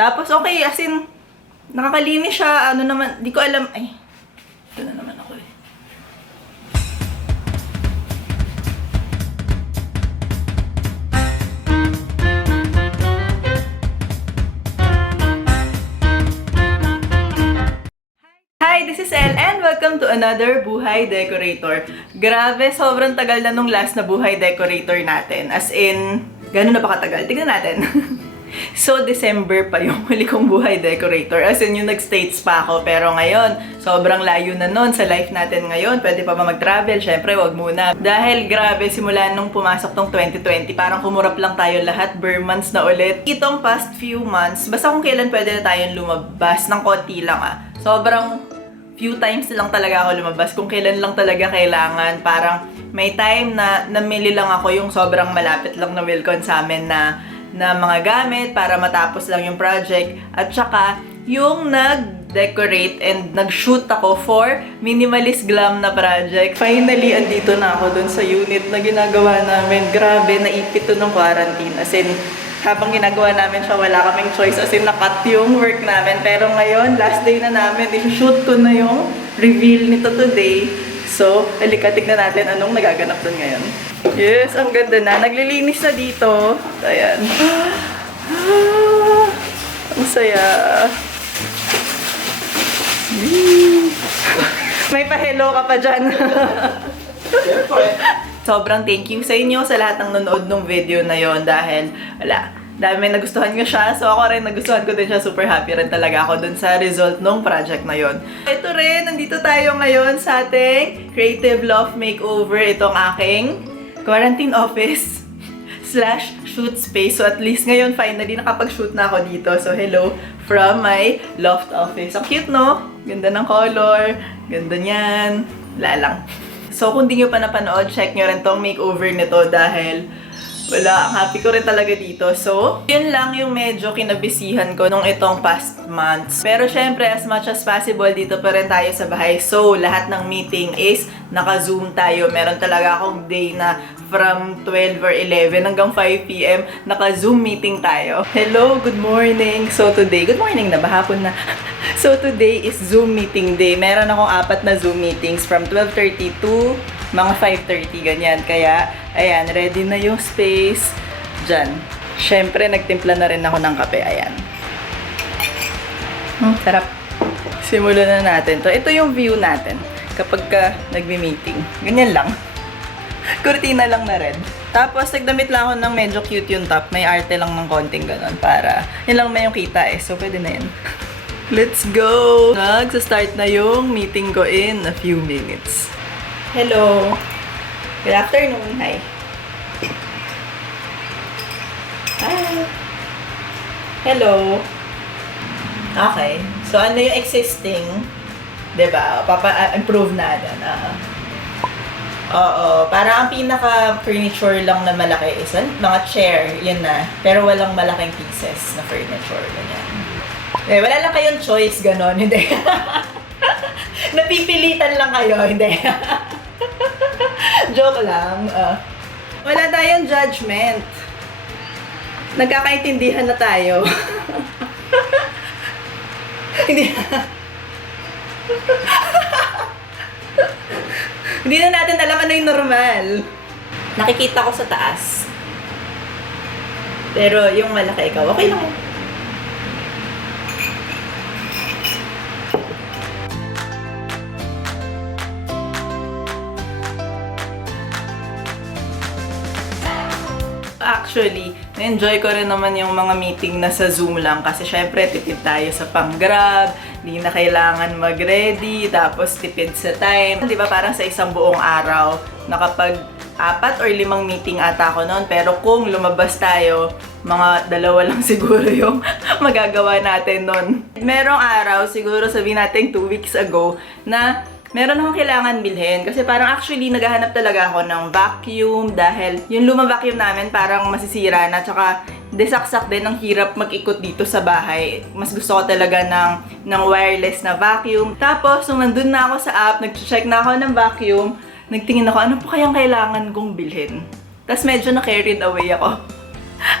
Tapos okay, as in, nakakalinis siya. Ano naman, di ko alam. Ay, ito na naman ako eh. Hi, this is Elle and welcome to another Buhay Decorator. Grabe, sobrang tagal na nung last na Buhay Decorator natin. As in, gano'n na ba katagal? Tignan natin. So, December pa yung huli kong Buhay Decorator. As in, yung nag-States pa ako. Pero ngayon, sobrang layo na nun sa life natin ngayon. Pwede pa ba mag-travel? Syempre, wag muna. Dahil grabe, simula nung pumasok tong 2020, parang kumurap lang tayo lahat. Bare months na ulit. Itong past few months, basta kung kailan pwede na tayong lumabas, ng konti lang sobrang few times lang talaga ako lumabas. Kung kailan lang talaga kailangan. Parang may time na namili lang ako yung sobrang malapit lang na Wilcon sa amin na mga gamit para matapos lang yung project. At saka, yung nag-decorate and nag-shoot ako for minimalist glam na project. Finally, andito na ako dun sa unit na ginagawa namin. Grabe, naipit to ng quarantine. As in, habang ginagawa namin siya, wala kaming choice. As in, nakat yung work namin. Pero ngayon, last day na namin. I-shoot ko na yung reveal nito today. So, halika, tignan natin anong nagaganap dun ngayon. Yes, ang ganda na. Naglilinis na dito. Ayan. Ang saya. May pa-hello ka pa dyan. Sobrang thank you sa inyo sa lahat ng nanood ng video na yon dahil, wala, dami nagustuhan ko siya. So ako rin, nagustuhan ko din siya. Super happy rin talaga ako dun sa result ng project na yon. Ito rin, nandito tayo ngayon sa ating Creative Loft Makeover. Itong aking quarantine office / shoot space. So at least ngayon, finally, nakapag-shoot na ako dito. So hello from my loft office. Ang cute, no? Ganda ng color. Ganda niyan. Wala lang. So kung di nyo pa napanood, check nyo rin tong makeover nito dahil wala, ang happy ko rin talaga dito. So, yun lang yung medyo kinabisihan ko nung itong past months. Pero syempre, as much as possible, dito pa rin tayo sa bahay. So, lahat ng meeting is naka-zoom tayo. Meron talaga akong day na from 12 or 11 hanggang 5 p.m. naka-zoom meeting tayo. Hello, good morning. So today, good morning na ba? Hapon na. So today is Zoom meeting day. Meron akong 4 na Zoom meetings from 12:30 to mga 5:30, ganyan. Kaya, ayan, ready na yung space dyan. Siyempre, nagtimpla na rin ako ng kape. Ayan. Sarap. Simulan na natin to. Ito yung view natin kapag ka nagmi-meeting. Ganyan lang. Kurtina lang na red. Tapos, nagdamit lang ako ng medyo cute yung top. May arte lang ng konting ganon para yun lang may yung kita So, pwede na yun. Let's go! Nagsa-start na yung meeting ko in a few minutes. Hello! Good afternoon. Hi! Hi! Hello! Okay. So, ano yung existing? Diba? Papa-improve natin. Oo. Parang ang pinaka-furniture lang na malaki is mga chair. Yun na. Pero walang malaking pieces na furniture. Ganyan. Wala lang kayong choice. Ganon. Hindi. Napipilitan lang kayo. Hindi. Joke lang. Wala tayong judgment. Nagkakaintindihan na tayo. Hindi. Hindi na natin alam ano yung normal. Nakikita ko sa taas. Pero yung malaki ikaw, okay lang. Actually, na-enjoy ko rin naman yung mga meeting na sa Zoom lang kasi syempre tipid tayo sa pang-grab, hindi na kailangan mag-ready, tapos tipid sa time. Di ba parang sa isang buong araw, nakapag 4 or 5 meeting ata ako noon, pero kung lumabas tayo, mga 2 lang siguro yung magagawa natin noon. Merong araw, siguro sabihin natin 2 weeks ago, na meron akong kailangan bilhin. Kasi parang actually, naghahanap talaga ako ng vacuum dahil yung lumang vacuum namin parang masisira na. Tsaka, desaksak din ang hirap mag-ikot dito sa bahay. Mas gusto ko talaga ng wireless na vacuum. Tapos, nung nandun na ako sa app, nag-check na ako ng vacuum, nagtingin ako, ano pa kayang kailangan kong bilhin? Tapos medyo na-carried away ako.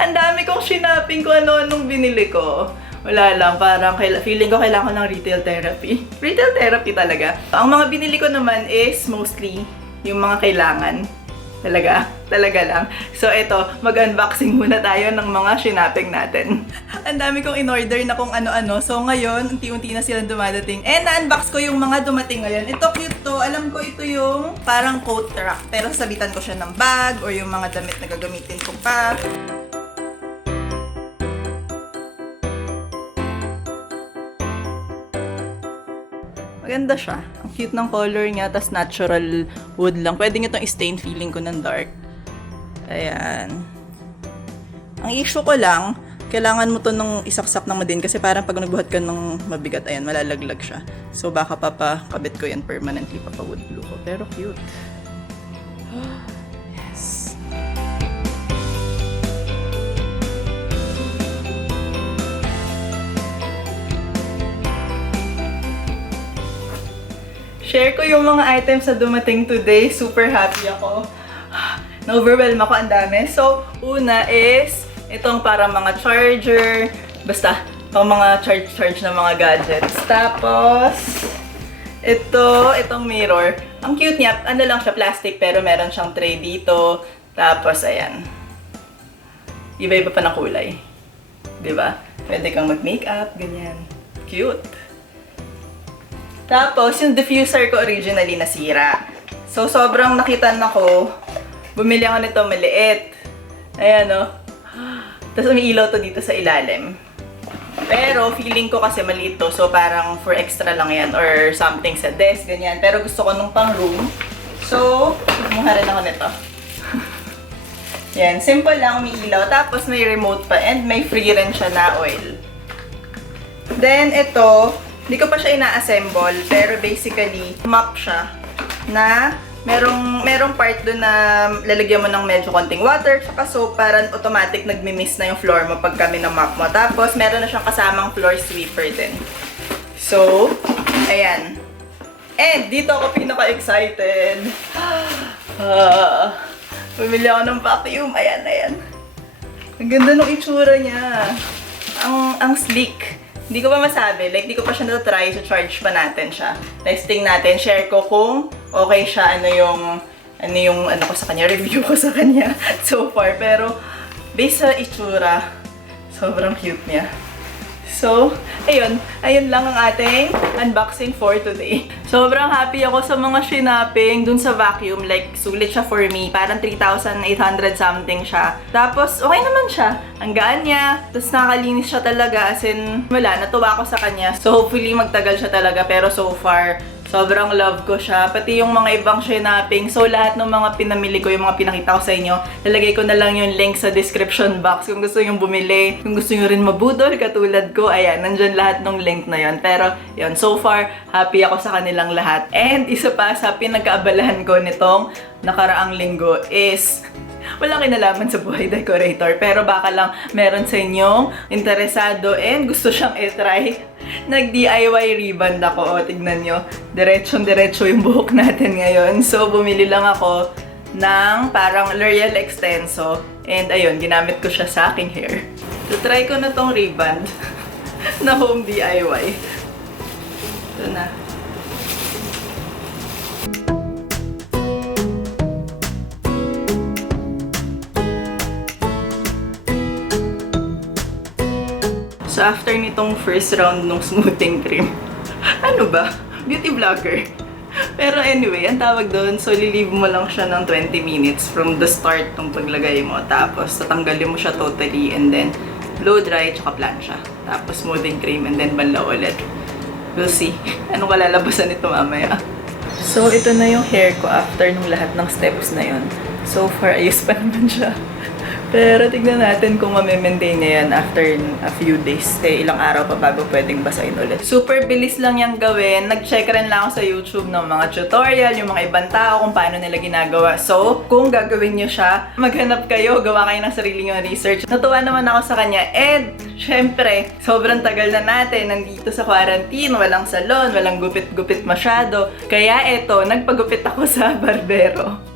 Ang dami kong shinaping kung ano-anong binili ko. Wala lang, parang feeling ko kailangan ko ng retail therapy. Retail therapy talaga. Ang mga binili ko naman is mostly yung mga kailangan. Talaga lang. So, ito, mag-unboxing muna tayo ng mga shinaping natin. Ang dami kong in-order na kung ano-ano. So, ngayon, unti-unti na silang dumadating. And na-unbox ko yung mga dumating ngayon. Ito, cute to. Alam ko ito yung parang coat rack. Pero sabitan ko siya ng bag or yung mga damit na gagamitin ko pa. Maganda siya. Ang cute ng color niya, tas natural wood lang. Pwede nyo itong stain feeling ko ng dark. Ayan. Ang issue ko lang, kailangan mo to nung isaksak ng din kasi parang pag nagbuhat ka ng mabigat, ayan, malalaglag siya. So baka papakabit ko yan permanently, papa-wood glue ko. Pero cute. Yes. Share ko yung mga items na dumating today. Super happy ako. Na-overwhelm ako, ang dami. So, una is, itong para mga charger. Basta, itong mga charge na mga gadgets. Tapos, itong mirror. Ang cute niya, ano lang siya, plastic, pero meron siyang tray dito. Tapos, ayan. Iba-iba pa ng kulay. Diba? Pwede kang mag-makeup, ganyan. Cute. Tapos, yung diffuser ko originally nasira. So, sobrang nakitan ako. Bumili ako nito maliit. Ayan, no? Tapos, umiilaw to dito sa ilalim. Pero, feeling ko kasi maliit to. So, parang for extra lang yan. Or something sa desk, ganyan. Pero gusto ko nung pang room. So, kumuha rin ako nito. Yan. Simple lang, umiilaw. Tapos, may remote pa. And may free rin siya na oil. Then, ito, hindi ko pa siya ina-assemble. Pero, basically, map siya na merong part doon na lalagyan mo ng medyo konting water tsaka soap para automatic nagmi-mist na yung floor mo pag kami na map mo. Tapos, meron na siyang kasamang floor sweeper din. So, ayan. And, dito ako pinaka-excited. Bumili ako ng vacuum. Ayan. Ang ganda ng itsura niya. Ang sleek. Hindi ko pa masabi. Like, di ko pa siya na-try. So, charge pa natin siya. Testing natin. Share ko kung okay siya. Ano yung ko sa kanya. Review ko sa kanya so far. Pero, based sa itsura, sobrang cute niya. So, ayun lang ang ating unboxing for today. Sobrang happy ako sa mga shinaping dun sa vacuum. Like, sulit siya for me. Parang 3,800 something siya. Tapos, okay naman siya. Ang gaan niya. Tapos, nakakalinis siya talaga. As in, wala, natuwa ako sa kanya. So, hopefully, magtagal siya talaga. Pero so far, sobrang love ko siya. Pati yung mga ibang shinaping. So, lahat ng mga pinamili ko, yung mga pinakita ko sa inyo, lalagay ko na lang yung link sa description box kung gusto nyo bumili. Kung gusto nyo rin mabudol, katulad ko, ayan, nandyan lahat ng link na yon. Pero, yun, so far, happy ako sa kanilang lahat. And, isa pa sa pinagkaabalahan ko nitong nakaraang linggo is walang kinalaman sa Buhay Decorator. Pero baka lang meron sa inyong interesado and gusto siyang i-try. Nag-DIY rebond ako. O, tignan nyo. Diretsong-diretso yung buhok natin ngayon. So, bumili lang ako ng parang L'Oreal Extenso. And ayun, ginamit ko siya sa aking hair. So, try ko na tong rebond na home DIY. Ito na. So, after nitong first round ng smoothing cream, ano ba? Beauty vlogger. Pero anyway, ang tawag doon, so lilive mo lang siya ng 20 minutes from the start ng paglagay mo. Tapos, tatanggalin mo siya totally and then blow dry, tsaka plancha. Tapos, smoothing cream and then banlaw ulit. We'll see. Anong kalalabasan nito mamaya. So, ito na yung hair ko after nung lahat ng steps na yun. So far, ayos pa naman siya. Pero tignan natin kung mame-maintain niya yan after a few days. Ilang araw pa bago pwedeng basahin ulit. Super bilis lang yung gawin. Nag-check rin lang ako sa YouTube ng mga tutorial, yung mga ibang tao kung paano nila ginagawa. So, kung gagawin nyo siya, maghanap kayo, gawa kayo ng sarili nyo research. Natuwa naman ako sa kanya. And, syempre, sobrang tagal na natin. Nandito sa quarantine, walang salon, walang gupit-gupit masyado. Kaya eto, nagpagupit ako sa Barbero.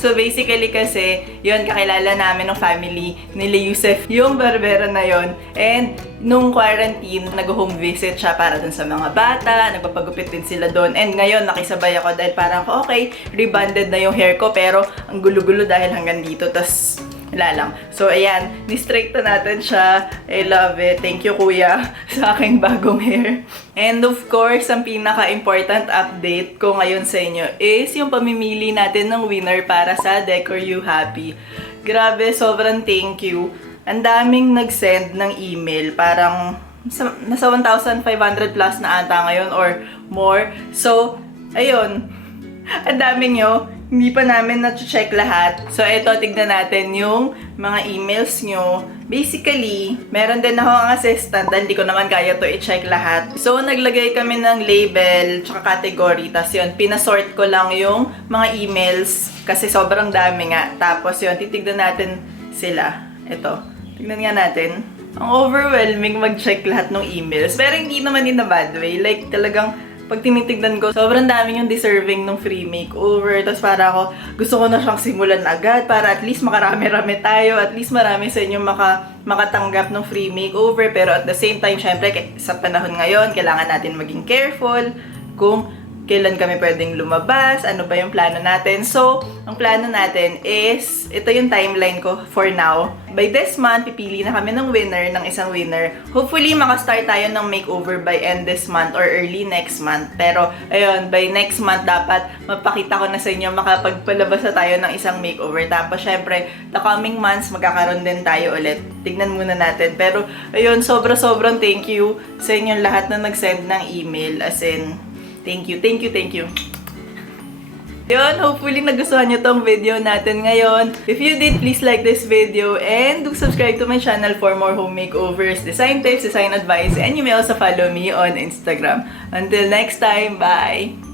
So basically kasi, yun, kakilala namin ng family nila Yusef, yung barbero na yun. And nung quarantine, nag-home visit siya para dun sa mga bata, nagpapagupit din sila doon. And ngayon, nakisabay ako dahil parang, okay, rebonded na yung hair ko, pero ang gulo-gulo dahil hanggang dito. Tas wala lang. So, ayan, ni-straight na natin siya. I love it. Thank you, kuya, sa aking bagong hair. And of course, ang pinaka-important update ko ngayon sa inyo is yung pamimili natin ng winner para sa Decor You Happy. Grabe, sobrang thank you. Ang daming nag-send ng email. Parang nasa 1,500 plus na ata ngayon or more. So, ayun. Ang dami nyo. Hindi pa namin na-check lahat. So, eto, tignan natin yung mga emails nyo. Basically, meron din ako ang assistant dahil hindi ko naman kaya to i-check lahat. So, naglagay kami ng label tsaka category. Tapos yun, pinasort ko lang yung mga emails kasi sobrang dami nga. Tapos yun, titignan natin sila. Eto, tignan nga natin. Ang overwhelming mag-check lahat ng emails. Pero hindi naman in a bad way. Like, talagang pag tinitignan ko, sobrang dami yung deserving ng free makeover. Tapos para ako, gusto ko na siyang simulan agad para at least makarami-rami tayo. At least marami sa inyo makatanggap ng free makeover. Pero at the same time, syempre, sa panahon ngayon, kailangan natin maging careful kung kailan kami pwedeng lumabas, ano ba yung plano natin. So, ang plano natin is, ito yung timeline ko for now. By this month, pipili na kami ng winner, ng isang winner. Hopefully, makastart tayo ng makeover by end this month or early next month. Pero, ayun, by next month, dapat mapakita ko na sa inyo, makapagpalabas na tayo ng isang makeover. Tapos, syempre, the coming months, magkakaroon din tayo ulit. Tignan muna natin. Pero, ayun, sobrang thank you sa inyong lahat na nag-send ng email. As in, thank you. Yun, hopefully nagustuhan nyo tong video natin ngayon. If you did, please like this video and do subscribe to my channel for more home makeovers, design tips, design advice, and you may also follow me on Instagram. Until next time, bye!